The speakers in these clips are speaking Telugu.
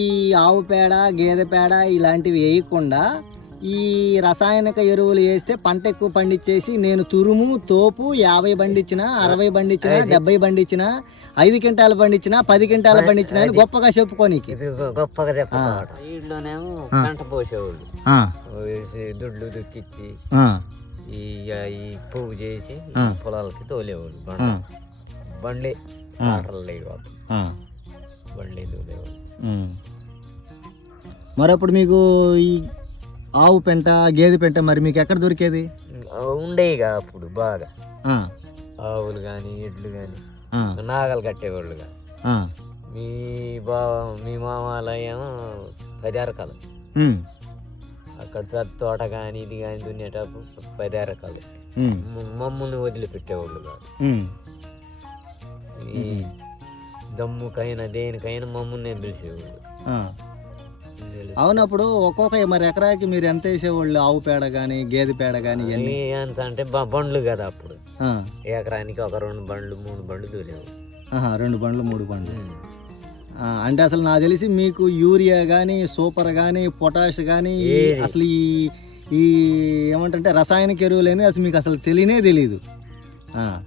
ఈ ఆవు పేడ గేదె పేడ ఇలాంటివి వేయకుండా ఈ రసాయనిక ఎరువులు వేస్తే పంట ఎక్కువ పండించేసి నేను తురుము తోపు యాభై బండిచ్చిన అరవై బండిచ్చిన డెబ్బై బండిచ్చిన ఐదు క్వింటాలు పండించిన పది క్వింటాలు పండించిన అని గొప్పగా చెప్పుకోనికి గొప్పగా పంట పోసేవాళ్ళు. దుడ్లు దుక్కిచ్చి ఆ, ఈ పువ్వు చేసి. పొలాలకి తోలేవాళ్ళు ఆ, బండి బండి ఆ. ఆటలు లేవు ఆ, బండి తోలేవాళ్ళు. మరి అప్పుడు మీకు ఈ ఆవు పెంట గేదె పెంట మరి మీకు ఎక్కడ దొరికేది? ఉండేవిగా అప్పుడు బాగా. ఆవులు కానీ ఎడ్లు కానీ నాగలు కట్టేవాళ్ళు మీ బావ మీ మామల ఏమో పది అరకాలు ఉమ్, అక్కడ తోట కానీ ఇది కానీ దున్నేటప్పుడు పది అరకాలు మ- మమ్మల్ని వదిలిపెట్టేవాళ్ళు కాదు ఈ దమ్ముకైనా దేనికైనా మమ్మల్ని పిలిచేవాళ్ళు. అవునప్పుడు ఒక్కొక్క మరి ఎకరాకి మీరు ఎంత వేసేవాళ్ళు? ఆవు పేడ కానీ గేదె పేడ కానీ ఇవన్నీ? ఎంత అంటే బండ్లు కదా అప్పుడు. ఎకరానికి ఒక రెండు బండ్లు మూడు బండ్లు దూరేవు. రెండు బండ్లు మూడు బండ్లు. అంటే అసలు నాకు తెలిసి మీకు యూరియా కానీ సూపర్ కానీ పొటాష్ కానీ? అసలు ఈ ఈ ఏమంటే రసాయనిక ఎరువులు అనేది అసలు మీకు అసలు తెలియనే తెలియదు ఆ.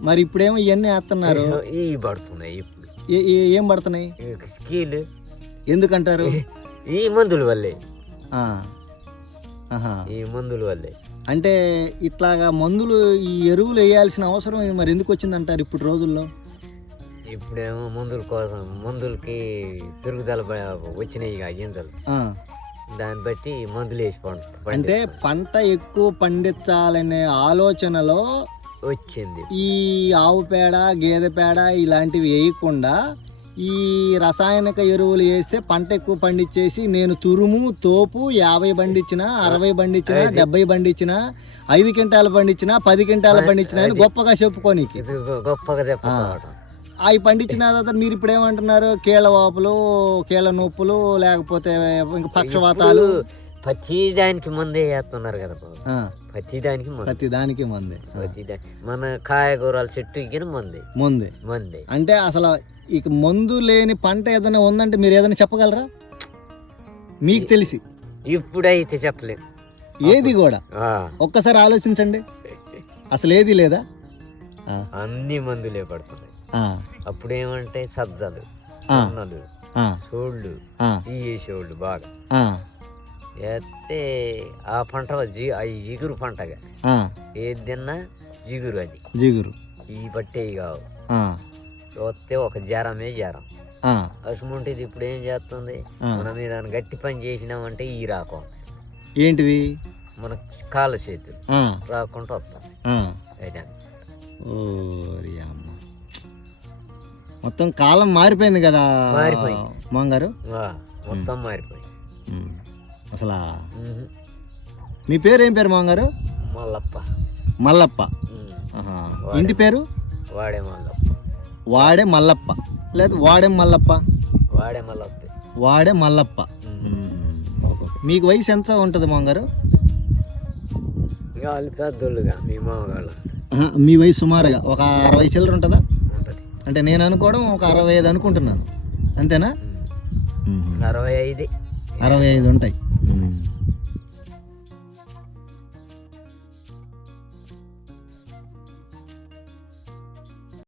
మరి ఇప్పుడేమో ఇవన్నీ వేస్తున్నారు. పడుతున్నాయి ఏ- పడుతున్నాయి? ఎందుకంటారు? ఈ మందుల వల్లే. ఈ మందుల వల్లే అంటే ఇట్లాగా మందులు ఈ ఎరువులు వేయాల్సిన అవసరం మరి ఎందుకు వచ్చిందంటారు ఇప్పుడు రోజుల్లో ఇప్పుడేమో మందుల కోసం మందులకి పెరుగుదల వచ్చినాయి ఇక గింజలు. దాన్ని బట్టి మందులు వేసి పంట అంటే. పంట ఎక్కువ పండించాలనే ఆలోచనలో వచ్చింది ఈ ఆవు పేడ గేదె పేడ ఇలాంటివి వేయకుండా ఈ రసాయనిక ఎరువులు వేస్తే పంట ఎక్కువ పండించేసి నేను తురుము తోపు యాభై బండిచ్చిన అరవై బండిచ్చిన. డెబ్బై బండిచ్చిన ఐదు క్వింటాలు పండించిన పది క్వింటాలు పండించిన అని. గొప్పగా గొ- గొప్పగా అవి పండించిన తర్వాత మీరు ఇప్పుడు ఏమంటున్నారు? కీళ్ళ వాపులు కీళ్ళ నొప్పులు లేకపోతే ఇంకా పక్షవాతాలు? ప్రతి దానికి మందే వేస్తున్నారు కదా ప్రతి దానికి మందు. ప్రతి దానికి మందే. మన కాయగూరల చెట్టు మంది. ముందే. మంది. అంటే అసలు ఇక మందు లేని పంట ఏదైనా ఉందంటే మీరు ఏదైనా చెప్పగలరా? మీకు తెలిసి. ఇప్పుడైతే చెప్పలేం ఏది కూడా? ఒక్కసారి ఆలోచించండి. అసలు ఏది లేదా? అన్ని మందులే పడుతున్నాయి. ఆ, అప్పుడేమంటే సజ్జలు సోళ్ళు ఆ, ఈ వేసేవాళ్ళు బాగా. వేస్తే ఆ పంట ఆ జిగురు పంటగా. ఏది తిన్నా జిగురు అది. జిగురు. ఈ పట్టేవి కావు. ఆ, వస్తే ఒక జ్వరమే జ్వరం అసుముంటిది ఇప్పుడు ఏం చేస్తుంది. మనం మీద గట్టి పని చేసినామంటే ఈ రాకం. ఏంటివి మన కాళ్ళ చేతులు. రాకుండా వస్తాం. మొత్తం కాలం మారిపోయింది కదా మారిపోయింది. మంగారు మొత్తం మారిపోయి. ఉమ్. అసలు. మీ పేరు ఏం పేరు మామగారు? మల్లప్ప. మల్లప్ప. ఇంటి పేరు? వాడే మల్లప్ప వాడే మల్లప్ప. లేదు వాడే మల్లప్ప? వాడే మల్లప్ప. వాడే మల్లప్ప. మీకు వయసు ఎంత ఉంటుంది మామగారు? మీ వయసు సుమారుగా ఒక అరవై చిల్లర ఉంటుందా? అంటే నేను అనుకోవడం ఒక అరవై ఐదు అనుకుంటున్నాను. అంతేనా. అరవై ఐదు. అరవై ఐదు ఉంటాయి.